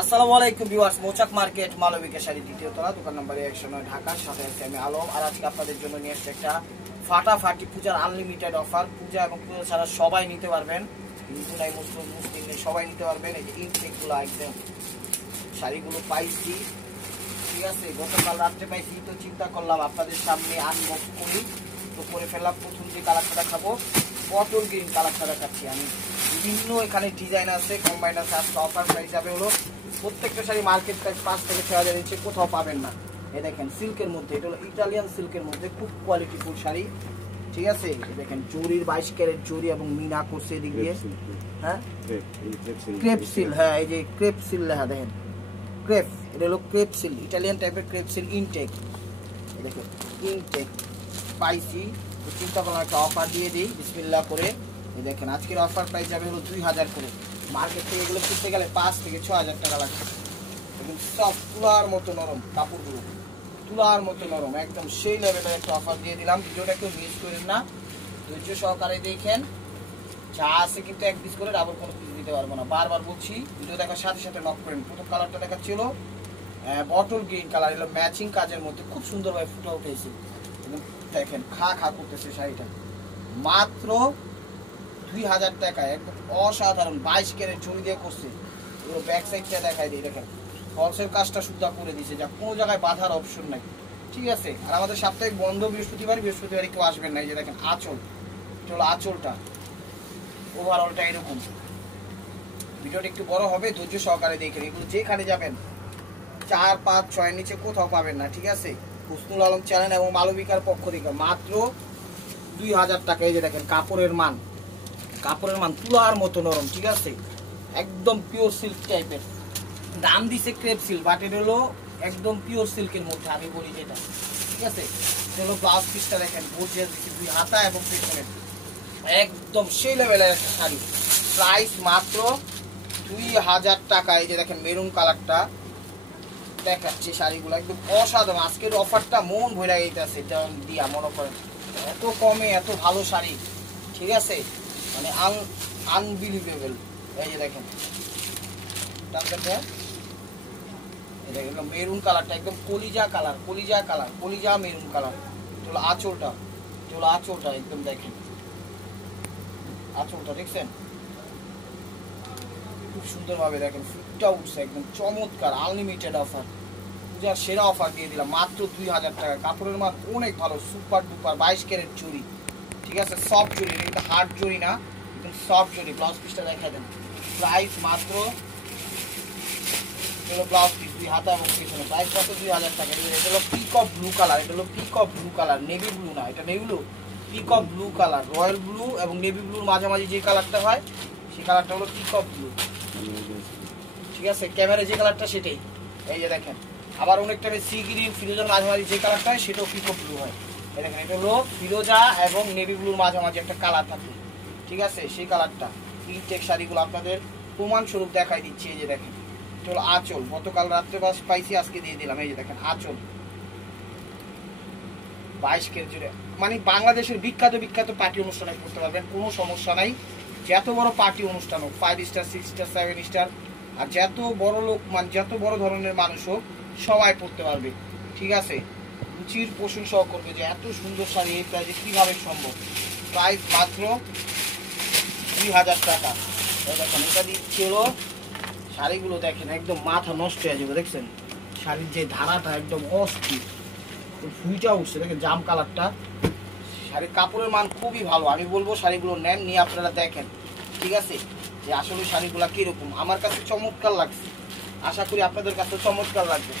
আসসালামু আলাইকুম ভিউয়ার্স, মৌচাক মার্কেট মালবিকা শাড়ি দ্বিতীয় তলা, দোকান নম্বর 109, ঢাকার সাথে আছে আমি আলম। আর আজকে আপনাদের জন্য নিয়ে এসেছি একটা ফাটাফাটি পূজার আনলিমিটেড অফার। পূজা এবং পূজা ছাড়া সবাই নিতে পারবেন, হিন্দু নাই মুসলিম নেই, সবাই নিতে পারবেন। এই যে ইনটেকগুলো একদম শাড়িগুলো পাইছি, ঠিক আছে, গতকাল রাত্রে পাইছি, তো চিন্তা করলাম আপনাদের সামনে আনবক্স করি, তো করে ফেললাম। প্রথম যে কালারটা দেখাবো বটল গ্রিন কালারটা দেখাচ্ছি আমি। বিভিন্ন এখানে ডিজাইন আছে, কম্বাইন আছে। আজকে অফার প্রাইস যাবে হলো প্রত্যেকটা শাড়ি মার্কেট প্রাইস 5 থেকে 6,000 নিচে কোথাও পাবেন না। এই দেখেন সিল্কের মধ্যে, এটা হলো ইটালিয়ান সিল্কের মধ্যে খুব কোয়ালিটিফুল শাড়ি, ঠিক আছে। দেখেন জরির 22 ক্যারেট জরি এবং মিনা করছে এদিক দিয়ে, হ্যাঁ ক্রেপ সিল, হ্যাঁ এই যে ক্রেপ সিল লেখা, দেখেন ক্রেপ, এটা হলো ক্রেপ সিল, ইটালিয়ান টাইপের ক্রেপ সিল ইনটেক। দেখেন ইনটেক পাইছি, তো চিন্তা করলাম একটা অফার দিয়ে দিই বিসমিল্লাহ করে। এই দেখেন আজকের অফার প্রাইস যাবে হলো 2000 করে। মার্কেট থেকে এগুলো কিনতে গেলে 5 থেকে 6,000 টাকা লাগবে। একদম সব তুলার মতো নরম কাপড়গুলো, তুলার মতো নরম, একদম সেই লেভেলের একটা অফার দিয়ে দিলাম। ভিডিওটা একটু মিস করেন না, ধৈর্য সহকারে দেখেন। যা আছে কিন্তু এক পিস করে, ডাবল কোনো পিস দিতে পারবো না, বারবার বলছি। ভিডিও দেখার সাথে সাথে নক করেন। প্রথম কালারটা দেখাচ্ছিল বটল গ্রিন কালার, এলো ম্যাচিং কাজের মধ্যে খুব সুন্দরভাবে ফুটে উঠেছে। দেখেন খা খা করতেছে শাড়িটা, মাত্র 2000 টাকায়, একদম অসাধারণ 22 ক্যারেট জমি দিয়ে করছে। এগুলো ব্যাক সাইডটা দেখাই দিই, দেখেন ফলসের কাজটা সুদ্ধা করে দিয়েছে, যা কোনো জায়গায় বাঁধার অপশন নাই, ঠিক আছে। আর আমাদের সাপ্তাহিক বন্ধ বৃহস্পতিবারই কেউ আসবেন না। এই যে দেখেন আঁচল, এটা হলো আঁচলটা, ওভারঅলটা এরকম। ভিডিওটা একটু বড় হবে, ধৈর্য সহকারে দেখেন। এগুলো যেখানে যাবেন 4, 5, 6 নিচে কোথাও পাবেন না, ঠিক আছে। হুসনুল আলম চ্যানেল এবং মালবিকার পক্ষ থেকে মাত্র 2000 টাকা। এই যে দেখেন কাপড়ের মান তুলার মতো নরম, ঠিক আছে, একদম পিওর সিল্ক টাইপের। দাম দিছে ক্রেপ সিল্ক, বাট এটা হলো একদম পিওর সিল্কের মধ্যে, আমি বলি যেটা, ঠিক আছে। এটা হলো ব্লাউজ পিসটা দেখেন, গর্জিয়াস দিচ্ছে, 2 হাতা এবং পেছনে একদম সেই লেভেলের একটা শাড়ি। প্রাইস মাত্র 2000 টাকা। এই যে দেখেন মেরুন কালারটা দেখাচ্ছে, শাড়িগুলো একদম অসাধারণ। আজকের অফারটা মন ভরে গেছে দিয়া, মনে করেন এত কমে এত ভালো শাড়ি, ঠিক আছে, মানে আনবিলিভেবল। এই যে দেখেন মেরুন কালারটা একদম কলিজা মেরুন কালার। এটা হলো আঁচলটা একদম দেখেন, আঁচলটা দেখছেন খুব সুন্দরভাবে, দেখেন ফুটটা উঠছে, একদম চমৎকার আনলিমিটেড অফার। পূজার সেরা অফার দিয়ে দিলাম মাত্র 2000 টাকা। কাপড়ের মান অনেক ভালো, সুপার ডুপার 22 ক্যারেট জরি, ঠিক আছে, সফট জরি, এটা কিন্তু হার্ড জরি না, একদম সফট জরি। ব্লাউজ পিসটা দেখা দেন, প্রাইস মাত্র, ব্লাউজ পিস 2 হাতা এবং পিছনে, প্রাইস মাত্র 2000 টাকা। এটা হলো peacock blue colour, navy blue না, এটা navy blue, peacock blue colour, royal blue এবং নেভি ব্লুর মাঝামাঝি যে কালারটা হয় সেই কালারটা হলো পিকক ব্লু, ঠিক আছে। ক্যামেরায় যে কালারটা সেটাই। এই যে দেখেন আবার অনেকটা সি গ্রিন ফিরোজার মাঝামাঝি যে কালারটা হয় সেটাও পিকক ব্লু হয়। এই দেখেন এটা হলো ফিরোজা এবং নেভি ব্লুর মাঝামাঝি একটা কালার থাকে, ঠিক আছে, সেই কালারটা। ইনটেক শাড়িগুলো আপনাদের প্রমাণস্বরূপ দেখাই দিচ্ছি। এই যে দেখেন এটা হলো আঁচল, গতকাল রাত্রে বাস পাইছি, আজকে দিয়ে দিলাম। এই যে দেখেন আঁচল 22 কেজি জুড়ে, মানে বাংলাদেশের বিখ্যাত পার্টি অনুষ্ঠানে করতে পারবেন, কোনো সমস্যা নাই। যত বড় পার্টি অনুষ্ঠান হোক, 5 স্টার 6 স্টার 7 স্টার, আর যত বড় লোক, মানে যত বড় ধরনের মানুষ হোক, সবাই পড়তে পারবে, ঠিক আছে। রুচির প্রশংসাও করবে যে এত সুন্দর শাড়ি এই প্রাইসে কীভাবে সম্ভব। প্রাইস মাত্র 2000 টাকা। দেখেন এটা দিচ্ছি হলো, শাড়িগুলো দেখেন একদম মাথা নষ্ট হয়ে যাবে, দেখছেন শাড়ির যে ধারাটা একদম অস্থির, ফুইটা উঠছে, দেখেন জাম কালারটা। শাড়ির কাপড়ের মান খুবই ভালো, আমি বলবো শাড়িগুলো নেন, নিয়ে আপনারা দেখেন, ঠিক আছে, যে আসলে শাড়িগুলো কিরকম। আমার কাছে চমৎকার লাগছে, আশা করি আপনাদের কাছে চমৎকার লাগবে।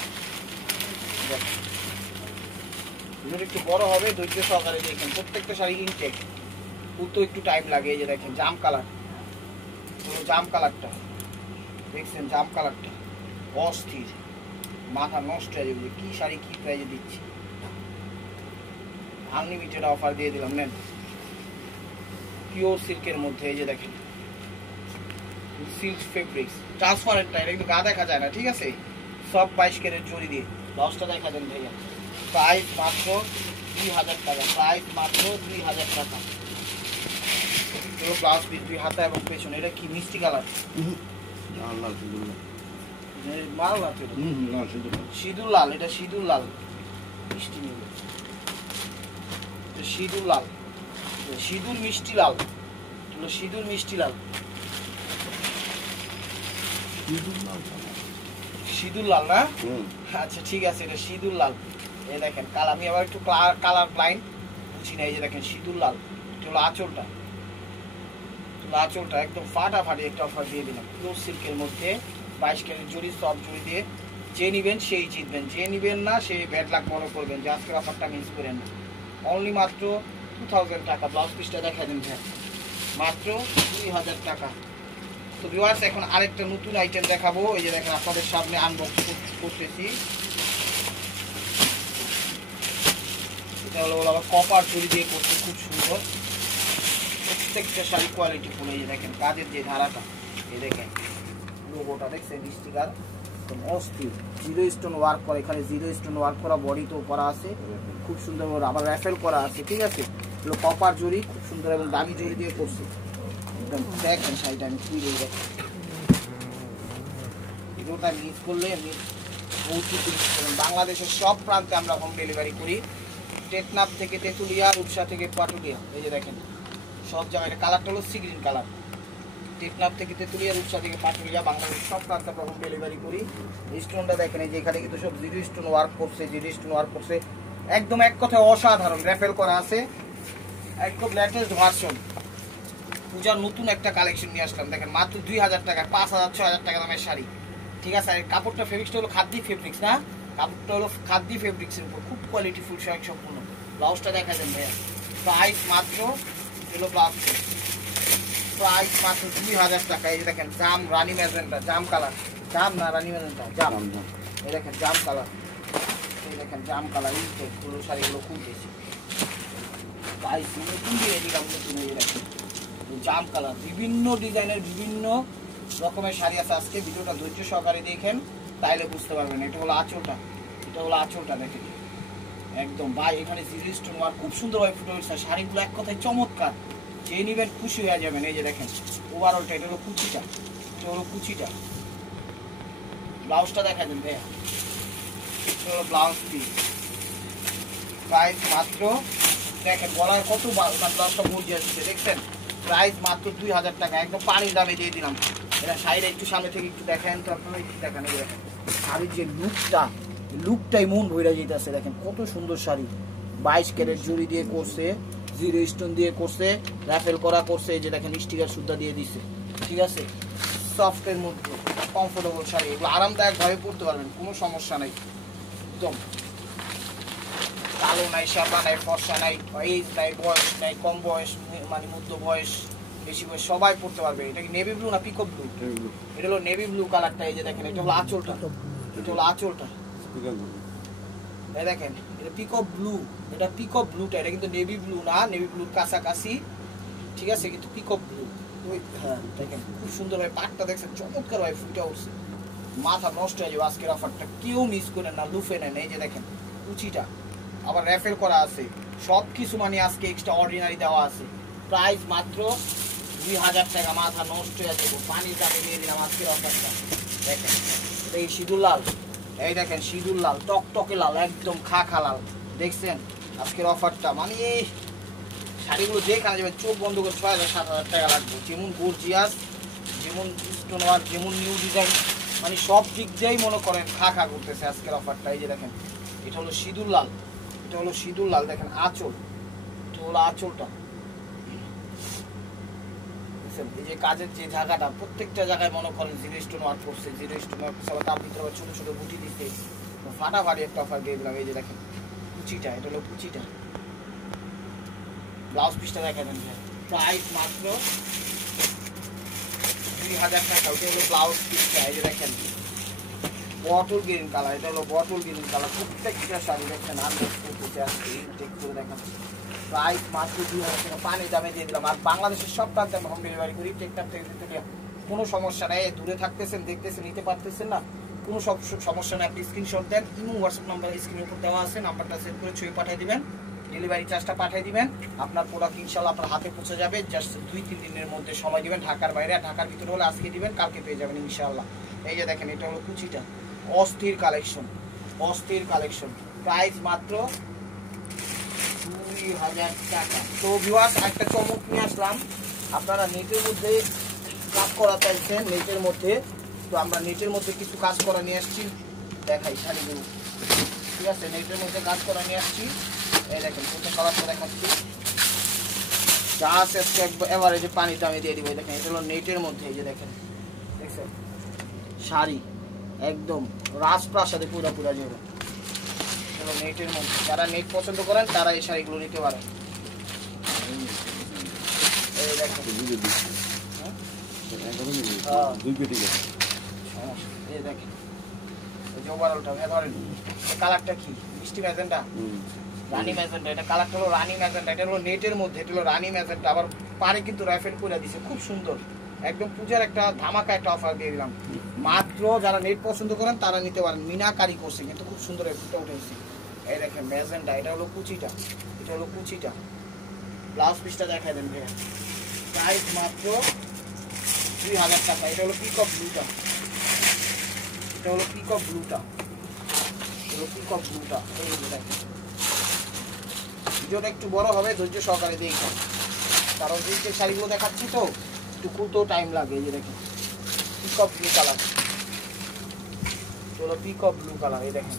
ভিডিওটা একটু বড় হবে, ধৈর্য সহকারে দেখেন। প্রত্যেকটা শাড়ি ইনটেক, তো একটু টাইম লাগে। এই যে দেখেন জাম কালারটা দেখছেন, জাম কালারটা অস্থির, মাথা নষ্ট হয়ে যাবে। কি শাড়ি কি প্রাইজে দিচ্ছি, আনলিমিটেড অফার দিয়ে দিলাম, নেন। পিওর সিল্কের মধ্যে, এই যে দেখেন সিল্ক ফেব্রিক্স, ট্রান্সপারেন্ট টাইপ, একটু গা দেখা যায় না, ঠিক আছে, সব 22 ক্যারেট জরি দিয়ে। ব্লাউজটা দেখা দেন ভাইয়া, প্রাইস মাত্র 2000 টাকা, প্রাইস মাত্র 2000 টাকা। ব্লাউজ পিস 2 হাতা এবং পেছনে, এটা কি মিষ্টি কালার, মাল না তো, সিঁদুর লাল, এটা সিঁদুর লাল মিষ্টি নেই, সিঁদুর লাল, সিঁদুর মিষ্টি লাল, সিঁদুর মিষ্টি লাল, সিঁদুর লাল না? আচ্ছা ঠিক আছে, এটা সিঁদুর লাল। এই দেখেন কাল আমি আবার একটু কালার ব্লাইন্ড বুঝি না। এই যে দেখেন সিঁদুর লাল, এটা হলো আঁচলটা, আঁচলটা একদম ফাটাফাটি একটা অফার দিয়ে দিলাম। পিওর সিল্কের মধ্যে 22 ক্যারেট জড়ি, সব জড়ি দিয়ে। যে নিবেন সেই জিতবেন, যে নিবেন না সে ব্যাড লাক মনে করবেন যে আজকের অফারটা মিস করেন না। অনলি মাত্র 2000 টাকা। ব্লাউজ পিসটা দেখা দেন ভাই, মাত্র 2000 টাকা। তো ভিউয়ার্স এখন আরেকটা নতুন আইটেম দেখাবো। এই যে দেখেন আপনাদের সামনে আনবক্স করতেছি। এটা হলো আবার কপার জড়ি দিয়ে করতে, খুব সুন্দর। প্রত্যেকটা শাড়ি কোয়ালিটি ফুল। এই যে দেখেন কাজের যে ধারাটা, এই দেখেন লোগোটা দেখছেন, স্টিকার একদম অস্থির। জিরো স্টোন ওয়ার্ক করা, এখানে জিরো স্টোন ওয়ার্ক করা, বডিতেও করা আছে খুব সুন্দর, আবার র্যাফেল করা আছে। ঠিক আছে, এগুলো কপার জড়ি, খুব সুন্দর এবং দামি জড়ি দিয়ে করছে। একদম দেখেন শাড়িটা আমি খুলে দেখেন, এগুলোটা মিস করলে মিস বহুত মিস করেন। বাংলাদেশের সব প্রান্তে আমরা হোম ডেলিভারি করি, টেকনাফ থেকে তেঁতুলিয়া, রূপসা থেকে পাটুলিয়া। এই যে দেখেন সব জায়গায় কালারটা হলো সি গ্রিন কালার। টেকনাফ থেকে তেঁতুলিয়া, রূপসা থেকে পাটুলিয়া, বাংলাদেশ সব প্রান্তে আমরা হোম ডেলিভারি করি। স্টোনটা দেখেন, এই যে এখানে কিন্তু সব জিরো স্টোন ওয়ার্ক করছে, জিরো স্টোন ওয়ার্ক করছে, একদম এক কথায় অসাধারণ। র্যাফেল করা আছে, একদম লেটেস্ট ভার্সন। পূজার নতুন একটা কালেকশন নিয়ে আসলাম। দেখেন মাত্র 2000 টাকা, 5000 6000 টাকা দামের শাড়ি। ঠিক আছে, আর কাপড়টা ফেব্রিক্সটা হলো খাদ্দি ফেব্রিক্স না, কাপড়টা হলো খাদ্দি ফেব্রিক্সের উপর, খুব কোয়ালিটি ফুল শাড়ি সম্পূর্ণ। ব্লাউজটা দেখা যান ভাইয়া, প্রাইস মাত্র হলো ব্লাউজ প্রাইস মাত্র 2000 টাকা। এই যে দেখেন জাম রানী ম্যাজেন্টা, জাম কালার, জাম না রানী ম্যাজেন্টা, জাম। এই দেখেন জাম কালার, এই দেখেন জাম কালার। এই পুরো শাড়িগুলো খুব বেশি প্রাইস নতুন দিয়ে দিলাম, নতুন হয়ে দেখেন জাম কালার। বিভিন্ন ডিজাইনের বিভিন্ন রকমের শাড়ি আছে। আজকে ভিডিওটা ধৈর্য সহকারে দেখেন, তাইলে বুঝতে পারবেন। এটা হলো আঁচলটা, এটা হলো আঁচলটা দেখেন একদম ভাই, এখানে জিরো স্টোন ওয়ার্ক খুব সুন্দরভাবে ফুটে উঠছে। শাড়িগুলো এক কথায় চমৎকার, যে নিবেন খুশি হয়ে যাবেন। এই যে দেখেন ওভারঅলটা, এটা হলো কুচিটা, এটা হলো কুচিটা। ব্লাউজটা দেখা দেন ভাইয়া, এটা হলো ব্লাউজ পিস। প্রাইস মাত্র দেখেন গলায় কত ব্লাউজটা মর্জি আসছে দেখছেন, প্রাইস মাত্র 2000 টাকা, একদম পানির দামে দিয়ে দিলাম। এটা শাড়িটা একটু সামনে থেকে একটু দেখেন তো আপনারা, একটু দেখেন। এই দেখেন শাড়ির যে লুকটাই মন ভরে যেতেছে। দেখেন কত সুন্দর শাড়ি, 22 ক্যারেট জুড়ি দিয়ে করছে, জিরো স্টোন দিয়ে করছে, র্যাফেল করা করছে। এই যে দেখেন স্টিকার সুদ্ধা দিয়ে দিচ্ছে। ঠিক আছে, সফটের মধ্যে কমফোর্টেবল শাড়ি, এগুলো আরামদায়ক ভাবে পরতে পারবেন, কোনো সমস্যা নেই। একদম কালো নাই, সাদা নাই, ফর্সা নাই, এজ নাই, বয়স নাই, কম বয়স মানে মধ্য বয়স, বেশি বয়স, সবাই পড়তে পারবে। এটা কি নেভি ব্লু না পিকক ব্লু? এটা হলো নেভি ব্লু কালারটা। এই যে দেখেন এটা হলো আঁচলটা, এটা হলো আঁচলটা। এই দেখেন এটা পিকক ব্লু, এটা পিকক ব্লুটা, এটা কিন্তু নেভি ব্লু না, নেভি ব্লুর কাছাকাছি। ঠিক আছে, কিন্তু পিকক ব্লু। হ্যাঁ দেখেন খুব সুন্দর ভাবে পাটটা দেখছেন, চমৎকার ভাবে ফুটে উঠছে। মাথা নষ্ট হয়ে যাবে আজকের অফারটা, কেউ মিস করেন না, লুফে নেন। এই যে দেখেন কুচিটা, আবার র্যাফেল করা আছে, সব কিছু মানে আজকে এক্সট্রা অর্ডিনারি দেওয়া আছে। প্রাইস মাত্র 2000 টাকা, মাথা নষ্ট হয়ে যাবে। পানির দামে দিয়ে দিলাম আজকের অফারটা। দেখেন এটা এই সিঁদুর লাল, এই দেখেন সিঁদুর লাল, টকটকে লাল, একদম খা লাল। দেখছেন আজকের অফারটা, মানে শাড়িগুলো যেখানে যাবে চোখ বন্ধ করে 6000 7000 টাকা লাগবে। যেমন গর্জিয়াস, যেমন স্টোন ওয়ার্ক, যেমন নিউ ডিজাইন, মানে সব দিক দিয়েই মনে করেন খা করতেছে আজকের অফারটা। এই যে দেখেন এটা হলো সিঁদুর লাল, এটা হলো সিঁদুর লাল। দেখেন আঁচল, এটা হলো আঁচলটা। এই যে কাজের যে জায়গাটা, প্রত্যেকটা জায়গায় মনে করেন জিরো স্টোন ওয়ার্ক করছে, জিরো স্টোন ওয়ার্ক করছে, তার ভিতরে আবার ছোট ছোট বুটি দিচ্ছে, ফাটাফাটি একটা অফার দিয়ে দিলাম। এই যে দেখেন কুচিটা, এটা হলো কুচিটা। ব্লাউজ পিসটা দেখা দেন, প্রাইস মাত্র 2000 টাকা। ওটা হলো ব্লাউজ পিসটা। এই যে দেখেন বটল গ্রিন কালার, এটা হলো বটল গ্রিন কালার। প্রত্যেকটা শাড়ি দেখছেন আনবক্স করতেছে আজকে, চেক করে দেখেন। প্রাইস মাত্র 2000 টাকা, পানির দামে দিয়ে দিলাম। আর বাংলাদেশের সব প্রান্তে আমরা হোম ডেলিভারি করি, টেকনাফ থেকে দিতে কোনো সমস্যা নেই। দূরে থাকতেছেন, দেখতেছেন, নিতে পারতেছেন না, কোনো সমস্যা নেই। আপনি স্ক্রিনশট দেন, ইমো হোয়াটসঅ্যাপ নাম্বার স্ক্রিনের উপর দেওয়া আছে, নাম্বারটা সেভ করে ছবি পাঠিয়ে দিবেন, ডেলিভারি চার্জটা পাঠিয়ে দিবেন। আপনার প্রোডাক্ট ইনশাল্লাহ আপনার হাতে পৌঁছে যাবে। জাস্ট 2-3 দিনের মধ্যে সময় দিবেন। ঢাকার বাইরে, ঢাকার ভিতরে হলে আজকে দিবেন, কালকে পেয়ে যাবেন ইনশাল্লাহ। এই যে দেখেন এটা হলো কুচিটা, অস্থির কালেকশন, অস্থির কালেকশন, প্রাইস মাত্র 2000 টাকা। তো ভিউয়ার্স একটা চমক নিয়ে আসলাম, আপনারা নেটের মধ্যে কাজ করা চাইছেন, নেটের মধ্যে, তো আমরা নেটের মধ্যে কিছু কাজ করা নিয়ে আসছি, দেখাই শাড়িগুলো, ঠিক আছে, নেটের মধ্যে কাজ করা নিয়ে আসছি। এই দেখেন প্রথম কালারটা দেখাচ্ছি, যা আছে এবারে যে পানিটা আমি দিয়ে দিব, দেখেন এটা হলো নেটের মধ্যে, এই যে দেখেন দেখছেন শাড়ি একদম রাজপ্রাসাদে পুরা পুরা যাবে, নেটের মধ্যে, যারা নেট পছন্দ করেন তারা এই শাড়িগুলো নিতে পারেন। এই দেখেন এই দেখেন এই যে ওভারঅলটা ধরেন, কালারটা কি মিষ্টি ম্যাজেন্টা, রানী ম্যাজেন্টা, এটা কালারটা হলো রানী ম্যাজেন্টা, এটা হলো নেটের মধ্যে, এটা হলো রানী ম্যাজেন্টা, আবার পারে কিন্তু রাইফেল করে দিছে, খুব সুন্দর, একদম পূজার একটা ধামাকা একটা অফার দিয়ে দিলাম। মাত্র যারা নেট পছন্দ করেন তারা নিতে পারেন, মিনাকারি করছে কিন্তু খুব সুন্দর ফুটে উঠেছে। এই দেখেন ম্যাজেন্টা, এটা হলো কুচিটা, এটা হলো কুচিটা, ব্লাউজ পিসটা দেখাই দেন ভাইয়া, প্রাইস মাত্র 2000 টাকা। এটা হলো পিকক ব্লুটা, এটা হলো পিকক ব্লুটা, এটা হলো পিকক ব্লুটা। এই দেখেন ভিডিওটা একটু বড় হবে, ধৈর্য সহকারে দেখবেন, কারণ এই যে শাড়িগুলো দেখাচ্ছি তো একটু খুলতেও টাইম লাগে। এই যে দেখেন পিকক ব্লু কালার, চলো পিকক ব্লু কালার, এই দেখেন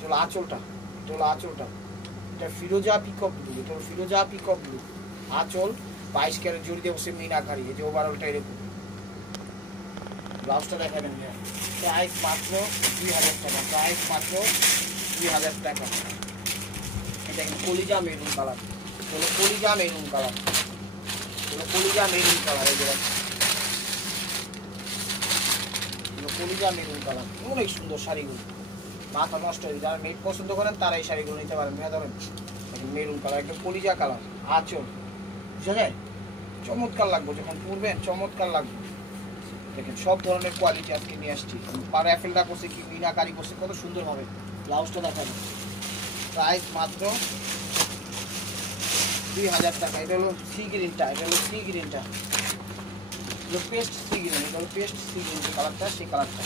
চলো আঁচলটা, এটা হলো আঁচলটা, এটা ফিরোজা পিকক ব্লু, এটা হলো ফিরোজা পিকক ব্লু, আঁচল 22 ক্যারেট জড়ি দিয়ে বসে মিনাকারি, এই যে ওভারঅলটা এরকম, ব্লাউজটা দেখাবেন, প্রাইস মাত্র 2000 টাকা, প্রাইস মাত্র 2000 টাকা। এটা কলিজা মেরুন কালার, হলো কলিজা মেরুন কালার, হলো কলিজা মেরুন কালার, এই যে কলিজা মেরুন কালার, অনেক সুন্দর শাড়িগুলো, মাথা নষ্ট হয়ে, যারা নেট পছন্দ করেন তারা এই শাড়িগুলো নিতে পারেন। ধরেন মেরুন কালার, একটা কলিজা কালার, আঁচল, বুঝা যায়, চমৎকার লাগবে যখন পরবেন, চমৎকার লাগবে। দেখেন সব ধরনের কোয়ালিটি আজকে নিয়ে আসছি, পারে অ্যাফেলটা করছে কি মিনাকারি করছে, কত সুন্দর হবে, ব্লাউজটা দেখাবো, প্রাইস মাত্র 2000 টাকা। এটা হলো সি গ্রিনটা, এটা হলো সি গ্রিনটা, এটা পেস্ট সি গ্রিন, এটা হলো পেস্ট সি গ্রিন, যে কালারটা সেই কালারটা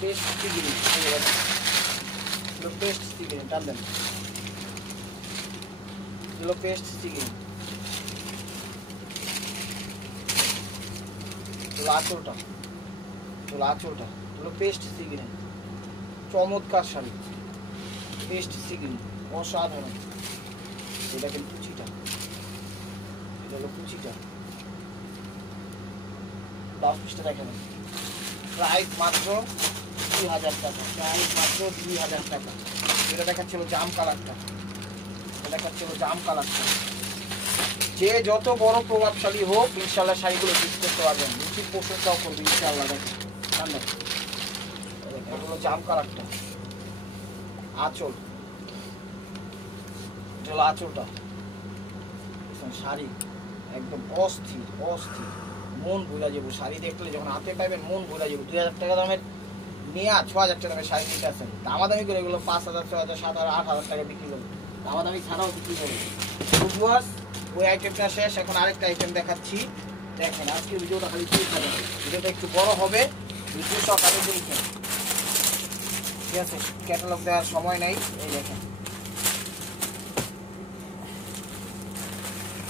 paste sea green, paste sea green, টান দেন, এগুলো পেস্ট সি গ্রিন, আঁচলটা, আঁচলটা এগুলো পেস্ট সি গ্রিন, চমৎকার শাড়ি, পেস্ট সি গ্রিন, অসাধারণ। এটা কিন্তু কুচিটা, এটা হলো কুচিটা, ব্লাউজ পিসটা দেখেন, প্রাইস মাত্র 2000 টাকা, প্রাইস মাত্র 2000 টাকা। এটা দেখাচ্ছিল জাম কালারটা, এটা দেখাচ্ছিল জাম কালারটা, যে যত বড় প্রভাবশালী হোক ইনশাল্লাহ শাড়িগুলো বিক্রি করতে পারবেন, রুচির প্রশংসাও করবে ইনশাল্লাহ। দেখেন এটা হলো জাম কালারটা, আঁচল, এটা হলো আঁচলটা, শাড়ি একদম অস্থির অস্থির, মন ভুলা যাবো শাড়ি দেখলে, যখন হাতে পাইবেন মন ভুলা যাবো। 2000 টাকা দামের নিয়ে 6000 টাকা দামের শাড়ি নিতে আসেন, দামাদামি করে এগুলো 5000, 6000, 7000, 8000 টাকা বিক্রি করবে, দামাদামি ছাড়াও বিক্রি করবে। ওই আইটেমটা শেষ, এখন আরেকটা আইটেম দেখাচ্ছি। দেখেন আজকে ভিডিওটা খালি দেখবেন, ভিডিওটা একটু বড় হবে, ভিডিও সকালে দেখবেন, ঠিক আছে, ক্যাটালগ দেওয়ার সময় নেই। এই দেখেন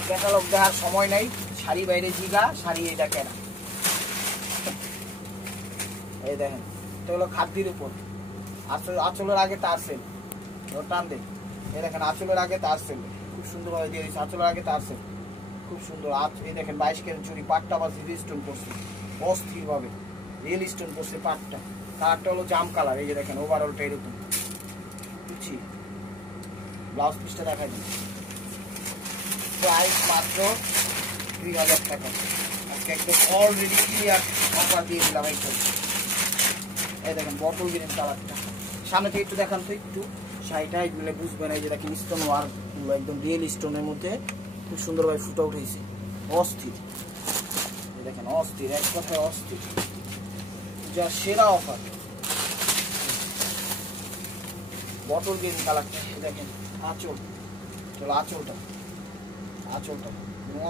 ক্যাটালগ দেওয়ার সময় নেই, শাড়ি বাইরে জিগা, শাড়ি এটা কেনা। এই দেখেন এটা হলো খাদ্যের উপর, আঁচলের আগে তার সেল, টান দেন, এই দেখেন আঁচলের আগে তার সেল, খুব সুন্দরভাবে দিয়ে দিচ্ছে, আঁচলের আগে তার সেল, খুব সুন্দর। এই দেখেন 22 ক্যারেট চুড়ি, পাটটা আবার রিয়েল স্টোন করছে, অস্থিরভাবে রিয়েল স্টোন করছে পাটটা, তারটা হলো জাম কালার, এই যে দেখেন ওভারঅলটা এরকম, বুঝছি, ব্লাউজ পিসটা দেখাই দিন, প্রাইস মাত্র 2000 টাকা। আজকে একদম অলরেডি ক্লিয়ার অফার দিয়ে দিলাম একদম। এই দেখেন বটল গ্রিন কালারটা, সামনে থেকে একটু দেখান তো একটু, শাড়িটা এগুলো বুঝবেন। এই যে দেখেন স্টোন ওয়ার্ক, একদম রিয়েল স্টোনের মধ্যে খুব সুন্দরভাবে ফুটে উঠেছে, অস্থির, এই দেখেন অস্থির, এক কথায় অস্থির, যা সেরা অফার। বটল গ্রিন কালারটা দেখেন, আঁচল, চলো আঁচলটা, আঁচলটা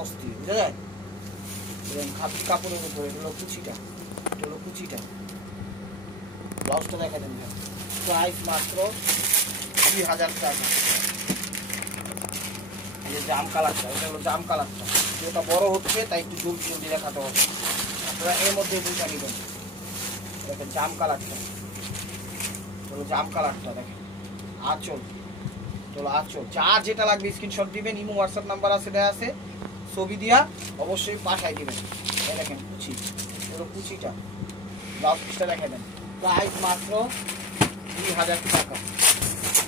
অস্থির, বুঝা যায়, এবং কাপড়ের উপরে এটা হলো কুচিটা, ব্লাউজটা দেখা দেন। প্রাইস মাত্র 2000 টাকা। এই যে জাম কালারটা, এটা হলো জাম কালারটা, যেটা বড় হচ্ছে তাই একটু জলদি দেখাতে হবে। আপনারা এর মধ্যে দুইটা নেবেন। দেখেন জাম কালারটা, হলো জাম কালারটা দেখেন। আঁচল, চলো আঁচল, যার যেটা লাগবে স্ক্রিনশট দিবেন, ইমো হোয়াটসঅ্যাপ নাম্বার আছে, দেওয়া আছে, ছবি দিয়া অবশ্যই পাঠাই দিবেন। এই দেখেন কুচি, হলো কুচিটা, ব্লাউজ পিসটা দেখে দেন। প্রাইস মাত্র 2000 টাকা।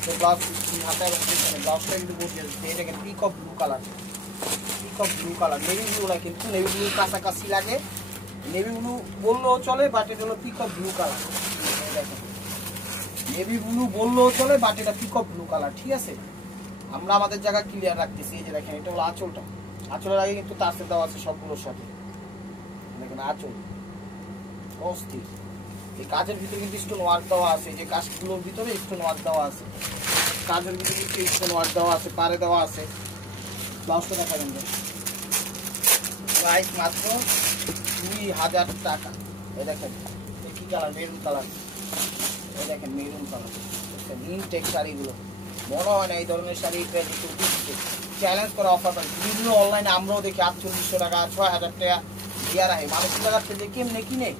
তো ব্লাউজ হাতে এবং ব্লাউজটা কিন্তু বুঝিয়ে দিচ্ছে। এই দেখেন peak of blue colour, navy blue না, কিন্তু নেভি ব্লু কাছাকাছি লাগে, নেভি ব্লু বললেও চলে, বাট এটা হলো পিক অফ ব্লু কালার। দেখেন নেভি ব্লু বললেও চলে, বাট এটা পিক অফ ব্লু কালার। ঠিক আছে, আমরা আমাদের জায়গা ক্লিয়ার রাখতেছি। এই যে দেখেন এটা হলো আঁচলটা, আঁচলের আগে কিন্তু তার দেওয়া আছে সবগুলোর সাথে। দেখেন আঁচল অস্থির। এই কাজের ভিতরে কিন্তু স্টোন ওয়ার্ক দেওয়া আছে, যে কাজগুলোর ভিতরে স্টোন ওয়ার্ক দেওয়া আছে, কাজের ভিতরে কিন্তু স্টোন ওয়ার্ক দেওয়া আছে, পারে দেওয়া আছে। ব্লাউজটা দেখাবেন। প্রাইস মাত্র 2000 টাকা। এই দেখেন কি কালার, মেরুন কালার। এই দেখেন মেরুন কালার, ইনটেক শাড়িগুলো মনে হয় না এই ধরনের শাড়ি চ্যালেঞ্জ করা অফার পাই। বিভিন্ন অনলাইনে আমরাও দেখি 4800 টাকা, 6000 টাকা দিয়া রাখে মানুষ টাকার যে কেমনে কিনে।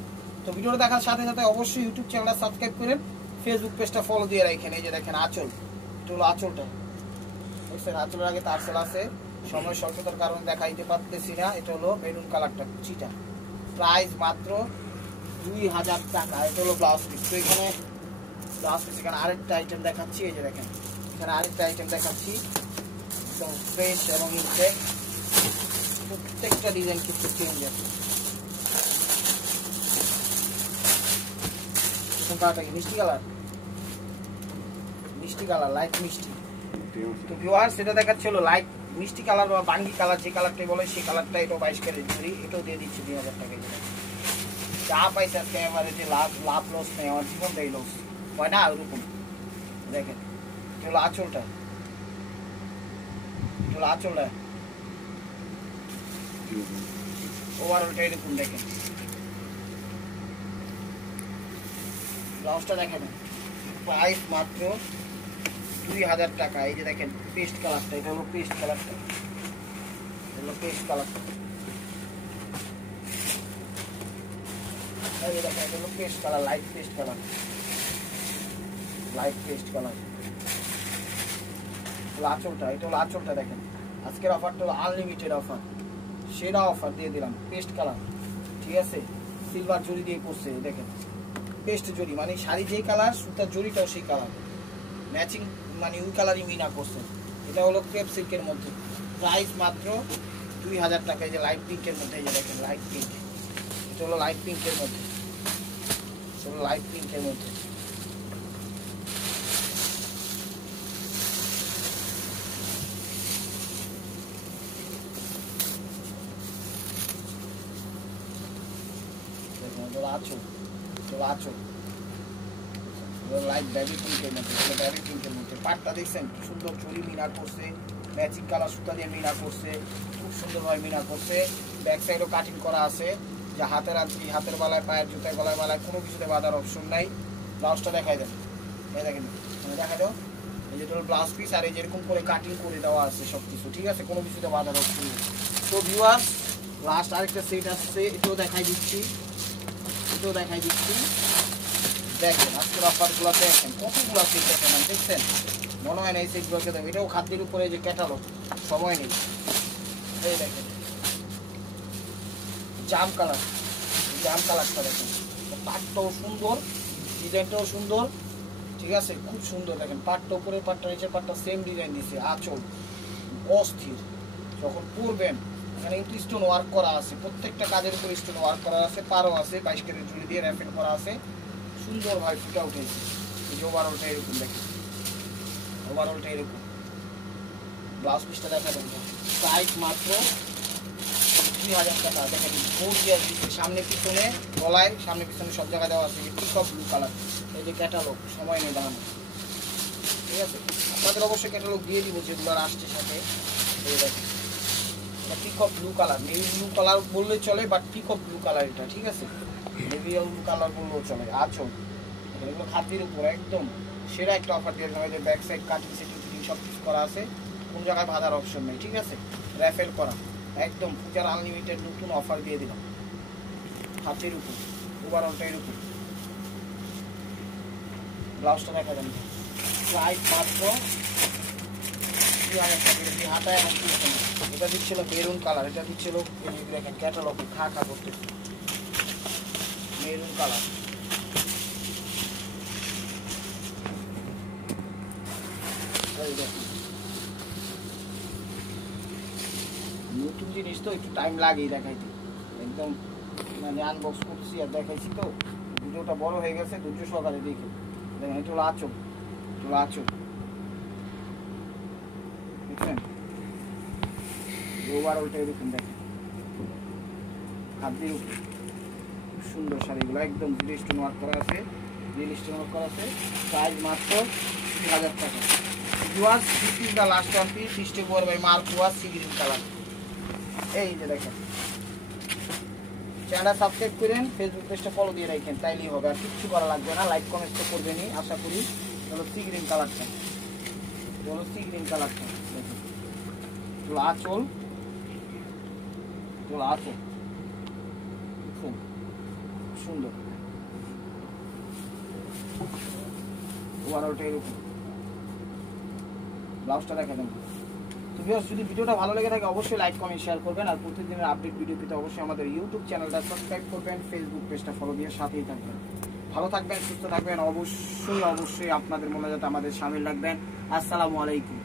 তো ভিডিওটা দেখার সাথে সাথে অবশ্যই ইউটিউব চ্যানেলটা সাবস্ক্রাইব করেন, ফেসবুক পেজটা ফলো দিয়ে রাখেন। এই যে দেখেন আঁচল, এটা হলো আঁচলটা, বুঝছেন? আঁচলের আগে তারসেল আছে, সময় স্বল্পতার কারণে দেখাইতে পারতেছি না। এটা হলো মেরুন কালারটা, কুচিটা। প্রাইস মাত্র 2000 টাকা। এটা হলো ব্লাউজ পিস। তো এখানে ব্লাউজ পিস, এখানে আরেকটা আইটেম দেখাচ্ছি। এই যে দেখেন এখানে আরেকটা আইটেম দেখাচ্ছি, একদম ফ্রেশ এবং ইনটেক, প্রত্যেকটা ডিজাইন কিন্তু চেঞ্জ আছে। মিষ্টি কালার, লাইট মিষ্টি। তো ভিউয়ার্স সেটা দেখাচ্ছিল লাইট মিষ্টি কালার বা বাঙ্গি কালার, যে কালারটাই বলে সেই কালারটা। এটাও 22 ক্যারেট জুড়ি, এটাও দিয়ে দিচ্ছি 2000 টাকা। যা পাইছে আজকে এবারে যে লাভ লস নেই, আমার জীবনটাই লস হয় না ওরকম। দেখেন এটা হলো আঁচলটা, ওভারঅলটা এরকম। দেখেন ব্লাউজটা দেখেন। প্রাইস মাত্র 2000 টাকা। এই যে দেখেন পেস্ট কালারটা, এটা হলো পেস্ট কালারটা, এই যে দেখেন এটা হলো paste colour, light paste colour. আঁচলটা, এটা হলো আঁচলটা। দেখেন আজকের অফারটা হলো আনলিমিটেড অফার, সেরা অফার দিয়ে দিলাম। পেস্ট কালার, ঠিক আছে, সিলভার জরি দিয়ে করছে। দেখেন পেস্ট জরি, মানে শাড়ি যেই কালার সুতার জরিটাও সেই কালার, ম্যাচিং, মানে ওই কালারই মিনা করছে। এটা হলো ক্রেপ সিল্কের মধ্যে। প্রাইস মাত্র 2000 টাকা। এই যে লাইট পিঙ্কের মধ্যে, এই যে দেখেন লাইট পিঙ্ক, এটা হলো লাইট পিঙ্কের মধ্যে, লাইট বেবি পিঙ্কের মধ্যে, পাটটা দেখছেন কি সুন্দর চুরি মিনা করছে, ম্যাচিং কালার সুতা দিয়ে মিনা করছে, খুব সুন্দরভাবে মিনা করছে। ব্যাক সাইডও কাটিং করা আছে, যে হাতের আনছি, হাতের বালায়, পায়ের জুতায়, গলায় বালায় কোনো কিছুতে বাঁধার অপশন নাই। ব্লাউজটা দেখাই দেন, এই দেখেন দেখা দাও। এই যে ব্লাউজ পিস, আর এই যেরকম করে কাটিং করে দেওয়া আছে সব কিছু, ঠিক আছে, কোনো কিছুতে বাঁধার অপশন নেই। তো ভিউয়ার্স লাস্ট আরেকটা সেট আসছে, এটাও দেখাই দিচ্ছি। দেখেন আজকের অফারগুলো দেখেন, কতগুলো সেট দেখেন, দেখছেন? মনে হয় না এই সেটগুলোকে দেবেন। এটাও খাদ্যের উপরে যে ক্যাটালগ, সময় নেই। এই দেখেন জাম কালারটা দেখেন, পাটটাও সুন্দর, ডিজাইনটাও সুন্দর, ঠিক আছে, খুব সুন্দর। দেখেন পাটটা উপরে, পাটটা নিচে, পাটটা সেম ডিজাইন দিচ্ছে, আঁচল অস্থির। যখন পরবেন এখানে কিন্তু স্টোন ওয়ার্ক করা আছে, প্রত্যেকটা কাজের উপরে স্টোন ওয়ার্ক করা আছে, পারও আছে, 22 ক্যারেট জুড়ি দিয়ে র্যাফেল করা আছে, সুন্দরভাবে ফুটা উঠেছে। এই যে ওভারঅলটা এরকম, দেখেন ওভারঅলটা এরকম। ব্লাউজ পিসটা দেখা দেন। প্রাইস মাত্র 2000 টাকা। দেখেন বোর্ড দিয়ে দিচ্ছে, সামনে পিছনে, গলায়, সামনে পিছনে সব জায়গায় দেওয়া আছে। সব ব্লু কালার, এই যে ক্যাটালগ, সময় নেই দাঁড়ানো, ঠিক আছে। আপনাদের অবশ্যই ক্যাটালগ দিয়ে দিব যেগুলো আসছে সাথে। এই দেখেন peacock blue colour, navy blue colour বললে চলে, বাট পিকক ব্লু কালার এটা, ঠিক আছে? নেভি ব্লু কালার বললেও চলে। আঁচল এগুলো খাদ্যের উপর একদম সেরা একটা অফার দিয়ে দিলাম। যে back side cutting setting fitting সব কিছু করা আছে, কোন জায়গায় বাঁধার অপশন নেই, ঠিক আছে? র্যাফেল করা একদম পূজার আনলিমিটেড নতুন অফার দিয়ে দিলাম হাতের উপর, ওভারঅলটা এর উপর। ব্লাউজটা দেখা যাবে প্রাইস মাত্র 3000 টাকা দিয়ে হাতা এবং পিছনে। এটা দিচ্ছিল মেরুন কালার, এটা দিচ্ছিল দেখেন ক্যাটালগে খা করতেছে মেরুন কালার। নতুন জিনিস তো একটু টাইম লাগেই দেখাইতে, একদম মানে আনবক্স করছি আর দেখাইছি তো ভিডিওটা বড় হয়ে গেছে, ধৈর্য সহকারে দেখে দেখেন। এটা হলো আঁচল, এটা হলো আঁচল, দেখছেন? ওভারঅলটা এরকম দেখেন খাদ্যের উপর খুব সুন্দর শাড়িগুলো, একদম রিল স্টোন ওয়ার্ক করা আছে, রিল স্টোন ওয়ার্ক করা আছে। প্রাইস মাত্র 3000 টাকা। Viewers, this is the last one piece stick over by marquise sea green colour. এই যে দেখেন, চ্যানেলটা সাবস্ক্রাইব করেন, ফেসবুক পেজটা ফলো দিয়ে রাখেন, তাইলেই হবে, আর কিছু করা লাগবে না। লাইক কমেন্ট তো করবেনই আশা করি। হলো সি গ্রিন কালারটা, হলো সি গ্রিন কালারটা দেখেন, হলো আঁচল, হলো আঁচল, দেখুন সুন্দর। ওভারঅলটা এরকম, ব্লাউজটা দেখা দেন। তো ভিউয়ার্স, যদি ভিডিওটা ভালো লেগে থাকে অবশ্যই লাইক কমেন্ট শেয়ার করবেন, আর প্রতিদিনের আপডেট ভিডিও পেতে অবশ্যই আমাদের ইউটিউব চ্যানেলটা সাবস্ক্রাইব করবেন, ফেসবুক পেজটা ফলো দিয়ে সাথেই থাকবেন। ভালো থাকবেন, সুস্থ থাকবেন, অবশ্যই অবশ্যই আপনাদের মনে যাতে আমাদের সামিল রাখবেন। আসসালামু আলাইকুম।